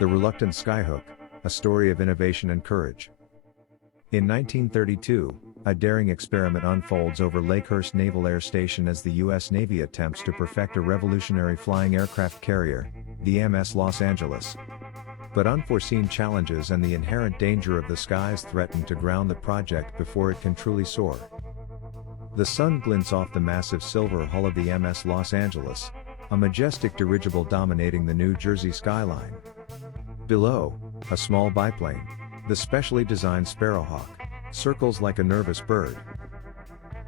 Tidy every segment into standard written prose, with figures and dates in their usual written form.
The Reluctant Skyhook, a story of innovation and courage. In 1932, a daring experiment unfolds over Lakehurst Naval Air Station as the U.S. Navy attempts to perfect a revolutionary flying aircraft carrier, the MS Los Angeles. But unforeseen challenges and the inherent danger of the skies threaten to ground the project before it can truly soar. The sun glints off the massive silver hull of the MS Los Angeles, a majestic dirigible dominating the New Jersey skyline. Below, a small biplane, the specially designed Sparrowhawk, circles like a nervous bird.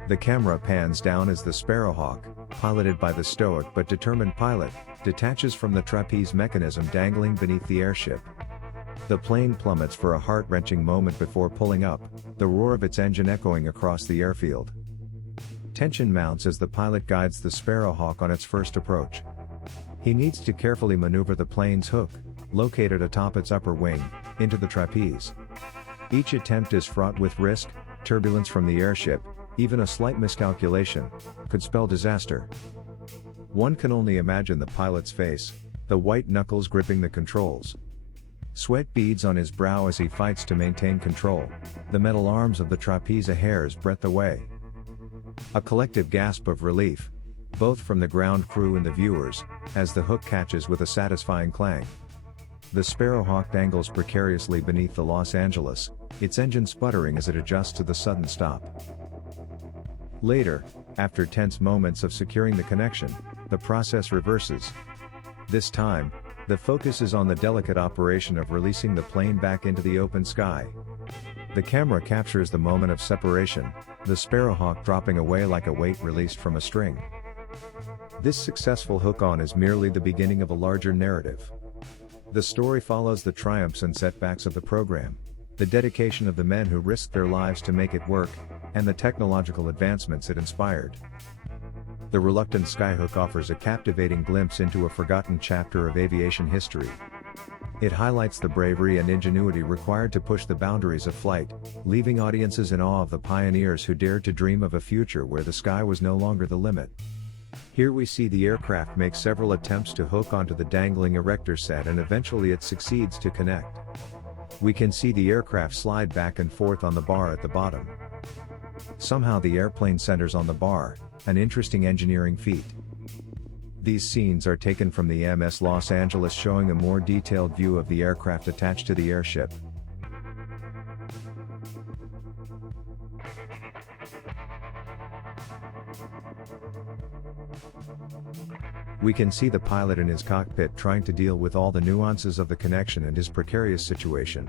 The camera pans down as the Sparrowhawk, piloted by the stoic but determined pilot, detaches from the trapeze mechanism dangling beneath the airship. The plane plummets for a heart-wrenching moment before pulling up, the roar of its engine echoing across the airfield. Tension mounts as the pilot guides the Sparrowhawk on its first approach. He needs to carefully maneuver the plane's hook, located atop its upper wing, into the trapeze. Each attempt is fraught with risk, turbulence from the airship, even a slight miscalculation could spell disaster. One can only imagine the pilot's face, the white knuckles gripping the controls. Sweat beads on his brow as he fights to maintain control, the metal arms of the trapeze a hair's breadth away. A collective gasp of relief, both from the ground crew and the viewers, as the hook catches with a satisfying clang. The Sparrowhawk dangles precariously beneath the Los Angeles, its engine sputtering as it adjusts to the sudden stop. Later, after tense moments of securing the connection, the process reverses. This time, the focus is on the delicate operation of releasing the plane back into the open sky. The camera captures the moment of separation, the Sparrowhawk dropping away like a weight released from a string. This successful hook-on is merely the beginning of a larger narrative. The story follows the triumphs and setbacks of the program, the dedication of the men who risked their lives to make it work, and the technological advancements it inspired. The Reluctant Skyhook offers a captivating glimpse into a forgotten chapter of aviation history. It highlights the bravery and ingenuity required to push the boundaries of flight, leaving audiences in awe of the pioneers who dared to dream of a future where the sky was no longer the limit. Here we see the aircraft make several attempts to hook onto the dangling erector set, and eventually it succeeds to connect. We can see the aircraft slide back and forth on the bar at the bottom. Somehow the airplane centers on the bar, an interesting engineering feat. These scenes are taken from the MS Los Angeles, showing a more detailed view of the aircraft attached to the airship. We can see the pilot in his cockpit trying to deal with all the nuances of the connection and his precarious situation.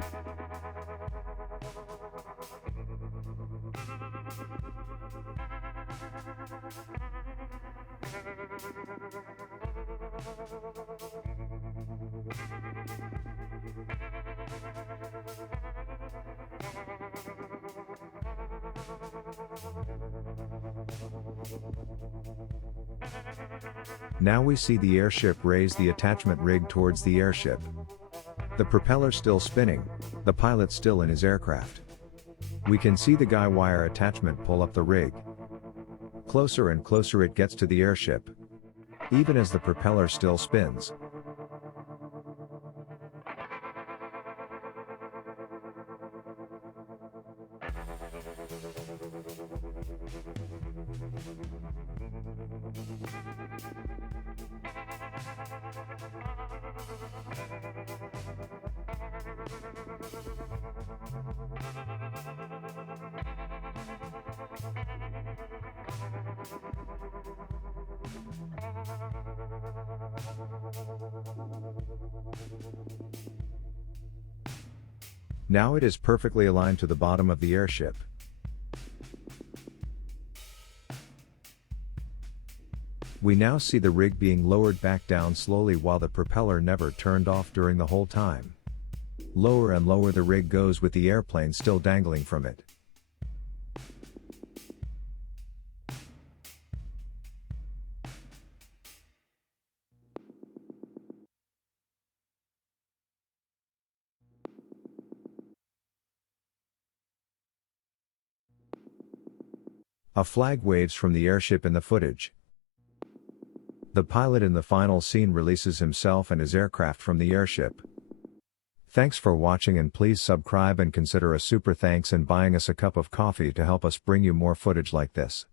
Now we see the airship raise the attachment rig towards the airship. The propeller still spinning, the pilot still in his aircraft. We can see the guy wire attachment pull up the rig. Closer and closer it gets to the airship, even as the propeller still spins. Now it is perfectly aligned to the bottom of the airship. We now see the rig being lowered back down slowly while the propeller never turned off during the whole time. Lower and lower the rig goes with the airplane still dangling from it. A flag waves from the airship in the footage. The pilot in the final scene releases himself and his aircraft from the airship. Thanks for watching, and please subscribe and consider a super thanks and buying us a cup of coffee to help us bring you more footage like this.